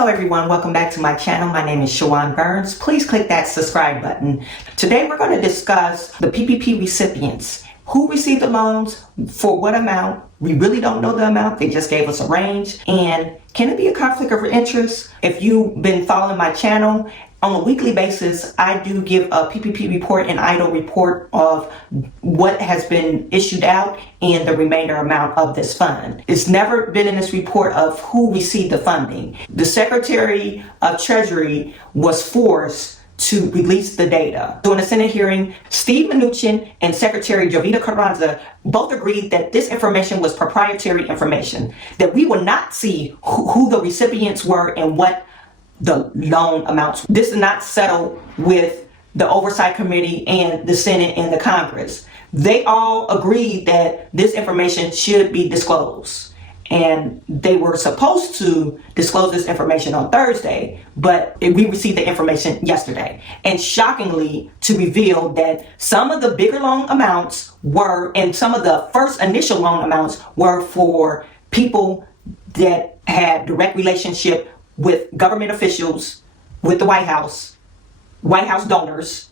Hello everyone, welcome back to my channel. My name is Chawanne Burns. Please click that subscribe button. Today we're going to discuss the PPP recipients. Who received the loans, for what amount? We really don't know the amount, they just gave us a range. And can it be a conflict of interest? If you've been following my channel, on a weekly basis, I do give a PPP report and IDO report of what has been issued out and the remainder amount of this fund. It's never been in this report of who received the funding. The Secretary of Treasury was forced to release the data. During a Senate hearing, Steve Mnuchin and Secretary Jovita Carranza both agreed that this information was proprietary information, that we will not see who the recipients were and what the loan amounts. This is not settled with the Oversight Committee and the Senate and the Congress. They all agreed that this information should be disclosed. And they were supposed to disclose this information on Thursday, but we received the information yesterday. And shockingly, to reveal that some of the bigger loan amounts were, and some of the first initial loan amounts were for people that had direct relationship with government officials, with the White House donors,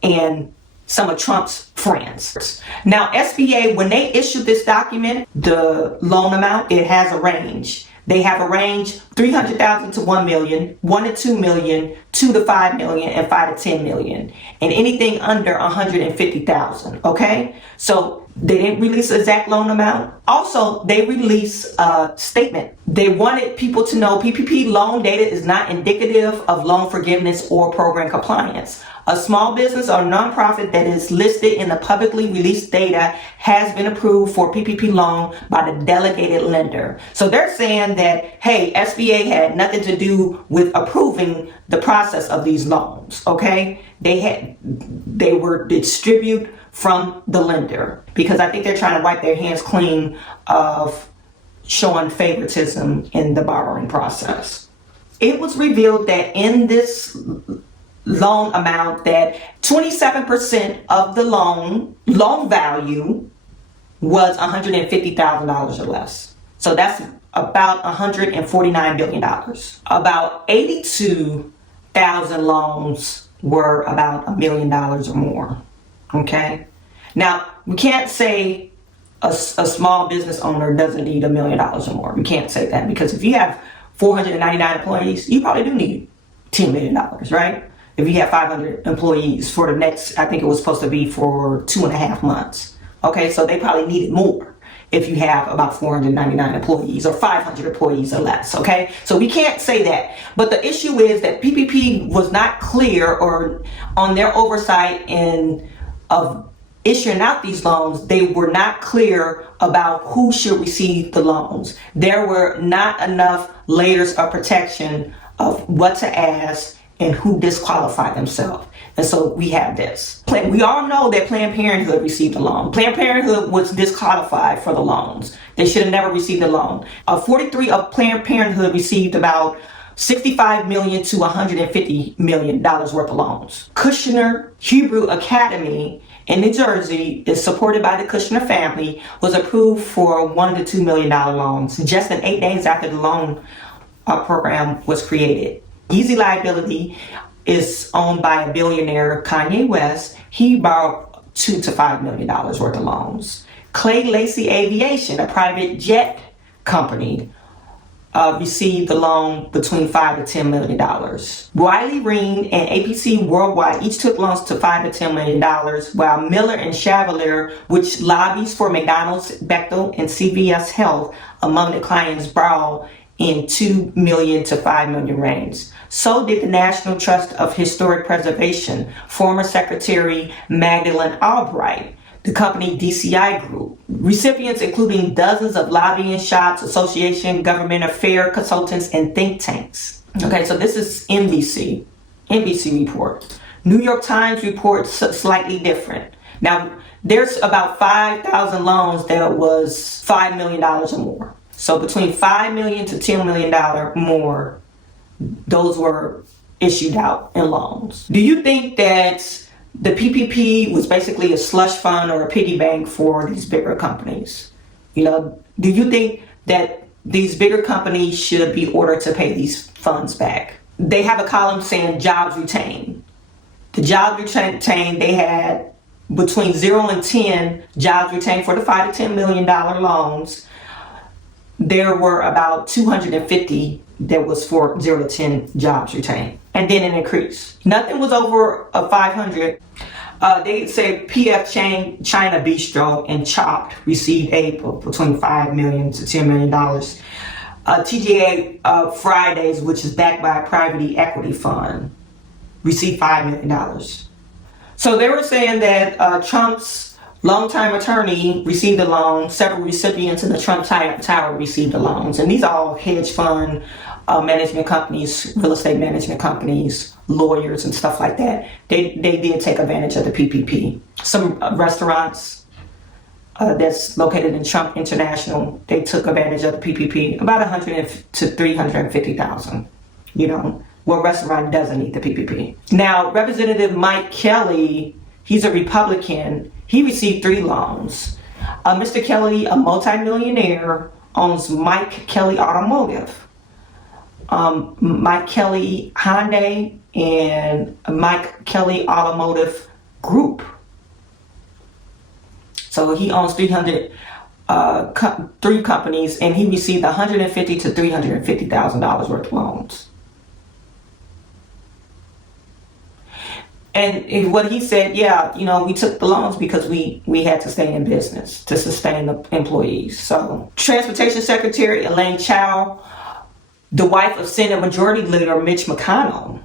and some of Trump's friends. Now, SBA, when they issued this document, the loan amount, it has a range. They have a range: 300,000 to 1 million, 1 to 2 million, 2 to 5 million, and 5 to 10 million, and anything under 150,000. Okay, so they didn't release the exact loan amount. Also, they released a statement. They wanted people to know PPP loan data is not indicative of loan forgiveness or program compliance. A small business or nonprofit that is listed in the publicly released data has been approved for PPP loan by the delegated lender. So they're saying that, hey, SBA had nothing to do with approving the process of these loans, okay? They were distributed from the lender, because I think they're trying to wipe their hands clean of showing favoritism in the borrowing process. It was revealed that in this loan amount that 27% of the loan value was $150,000 or less. So that's about $149 billion. About 82,000 loans were about $1 million or more. Okay. Now, we can't say a small business owner doesn't need $1 million or more. We can't say that, because if you have 499 employees, you probably do need $10 million, right? If you have 500 employees for the next, I think it was supposed to be for 2.5 months. Okay, so they probably needed more if you have about 499 employees or 500 employees or less. Okay, so we can't say that. But the issue is that PPP was not clear, or on their oversight of issuing out these loans, they were not clear about who should receive the loans. There were not enough layers of protection of what to ask and who disqualified themselves. And so we have this. We all know that Planned Parenthood received a loan. Planned Parenthood was disqualified for the loans. They should have never received a loan. 43 of Planned Parenthood received about $65 million to $150 million worth of loans. Kushner Hebrew Academy in New Jersey is supported by the Kushner family, was approved for $1 to $2 million loans just in 8 days after the loan program was created. Easy Liability is owned by a billionaire, Kanye West. He borrowed $2 to $5 million worth of loans. Clay Lacy Aviation, a private jet company, received the loan between $5 to $10 million. Wiley Reed and APC Worldwide each took loans to $5 to $10 million, while Miller and Chevalier, which lobbies for McDonald's, Bechtel, and CVS Health, among the clients, borrowed in $2 million to $5 million range. So did the National Trust of Historic Preservation, former Secretary Magdalene Albright, the company DCI Group. Recipients including dozens of lobbying shops, association, government affair consultants, and think tanks. Okay, so this is NBC report. New York Times reports slightly different. Now, there's about 5,000 loans that was $5 million or more. So between $5 million to $10 million more, those were issued out in loans. Do you think that the PPP was basically a slush fund or a piggy bank for these bigger companies? You know, do you think that these bigger companies should be ordered to pay these funds back. They have a column saying jobs retained. The jobs retained, they had between 0 and 10 jobs retained for the $5 to $10 million loans. There were about 250 that was for 0 to 10 jobs retained. And then it increased. Nothing was over 500. They say PF China Bistro and Chopped received aid between $5 million to $10 million. TGA Fridays, which is backed by a private equity fund, received $5 million. So they were saying that Trump's longtime attorney received a loan, several recipients in the Trump Tower received the loans. And these are all hedge fund management companies, real estate management companies, lawyers and stuff like that. They did take advantage of the PPP. Some restaurants that's located in Trump International, they took advantage of the PPP, about 100 to 350,000. You know, what restaurant doesn't need the PPP? Now, Representative Mike Kelly, he's a Republican. He received 3 loans. Mr. Kelly, a multimillionaire, owns Mike Kelly Automotive, Mike Kelly Hyundai, and Mike Kelly Automotive Group. So he owns 3 companies, and he received $150,000 to $350,000 worth of loans. And what he said, yeah, you know, we took the loans because we had to stay in business to sustain the employees. So Transportation Secretary Elaine Chao, the wife of Senate Majority Leader Mitch McConnell,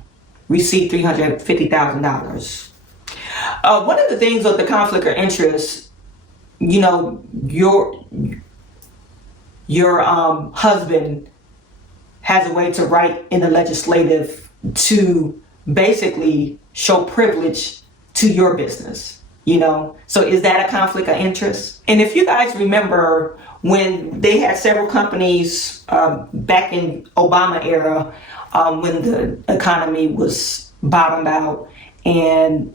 received $350,000. One of the things of the conflict of interest, you know, your husband has a way to write in the legislative to basically show privilege to your business, you know? So is that a conflict of interest? And if you guys remember when they had several companies back in Obama era, when the economy was bottomed out, and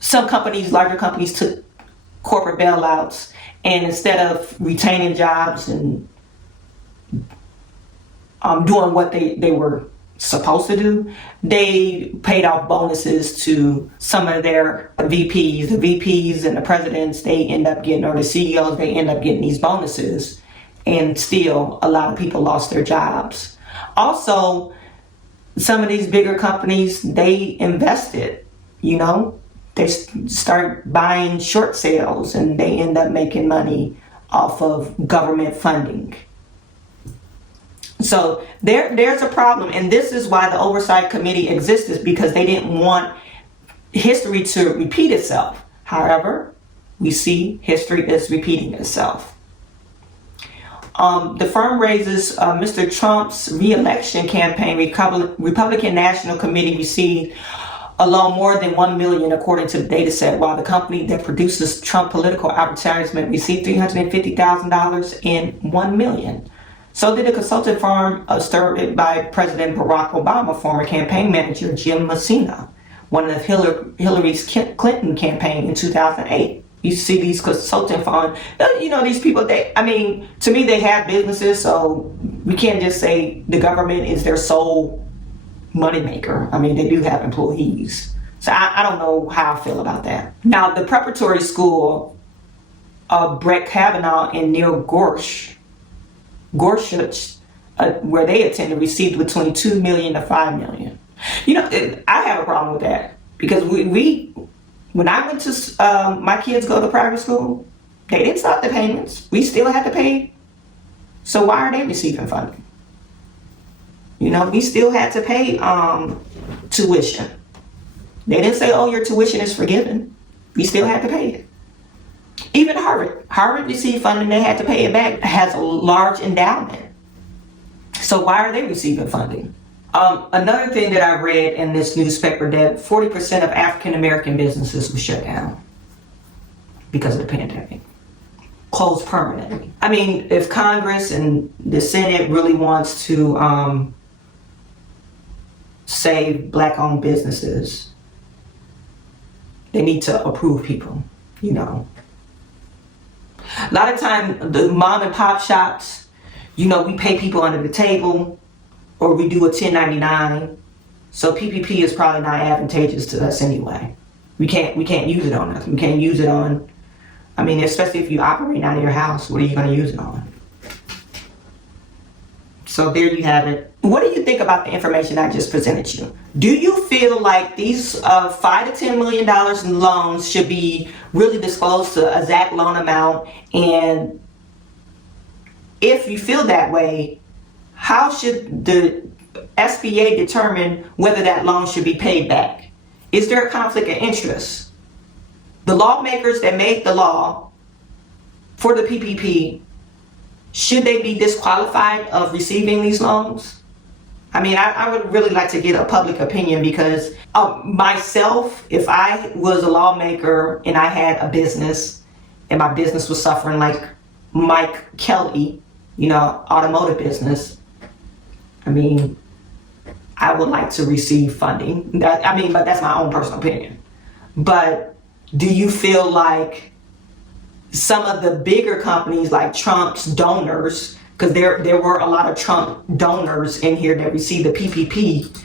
some companies, larger companies, took corporate bailouts, and instead of retaining jobs and doing what they were supposed to do, they paid off bonuses to some of their VPs. The VPs and the presidents, they end up getting, or the CEOs, they end up getting these bonuses, and still a lot of people lost their jobs. Also, some of these bigger companies, they invested, you know, they start buying short sales, and they end up making money off of government funding. So there's a problem, and this is why the Oversight Committee existed, because they didn't want history to repeat itself. However, we see history is repeating itself. The firm raises Mr. Trump's re-election campaign. Republican National Committee received alone more than $1 million, according to the data set, while the company that produces Trump political advertisement received $350,000 and $1 million. So did a consulting firm started by President Barack Obama, former campaign manager Jim Messina, one of Hillary's Clinton campaign in 2008. You see these consulting firms, you know, these people, to me, they have businesses, so we can't just say the government is their sole moneymaker. I mean, they do have employees. So I don't know how I feel about that. Now, the preparatory school of Brett Kavanaugh and Neil Gorsuch, where they attended, received between $2 million to $5 million. You know, I have a problem with that, because when I went to my kids go to private school, they didn't stop the payments. We still had to pay. So why are they receiving funding? You know, we still had to pay tuition. They didn't say, oh, your tuition is forgiven. We still had to pay it. Even Harvard received funding, they had to pay it back. It has a large endowment. So why are they receiving funding? Another thing that I read in this newspaper, that 40% of African American businesses were shut down because of the pandemic. Closed permanently. I mean, if Congress and the Senate really wants to save Black-owned businesses, they need to approve people, you know. A lot of time, the mom and pop shops, you know, we pay people under the table, or we do a 1099. So PPP is probably not advantageous to us anyway. We can't use it on nothing. We can't use it on, I mean, especially if you operate out of your house, what are you going to use it on? So there you have it. What do you think about the information I just presented you? Do you feel like these $5 to $10 million in loans should be really disclosed to exact loan amount? And if you feel that way, how should the SBA determine whether that loan should be paid back? Is there a conflict of interest? The lawmakers that made the law for the PPP, should they be disqualified of receiving these loans? I mean, I would really like to get a public opinion, because myself, if I was a lawmaker and I had a business and my business was suffering like Mike Kelly, you know, automotive business, I mean, I would like to receive funding. But that's my own personal opinion. But do you feel like some of the bigger companies, like Trump's donors, because there were a lot of Trump donors in here that received the PPP.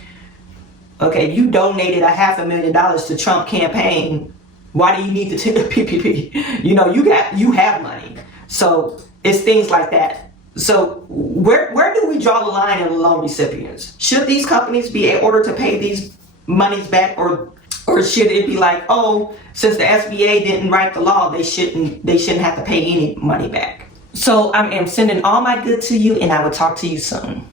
Okay, you donated $500,000 to Trump campaign. Why do you need to take the PPP? You know, you have money. So it's things like that. So where do we draw the line in loan recipients? Should these companies be ordered to pay these monies back, or should it be like, oh, since the SBA didn't write the law, they shouldn't have to pay any money back? So I am sending all my good to you, and I will talk to you soon.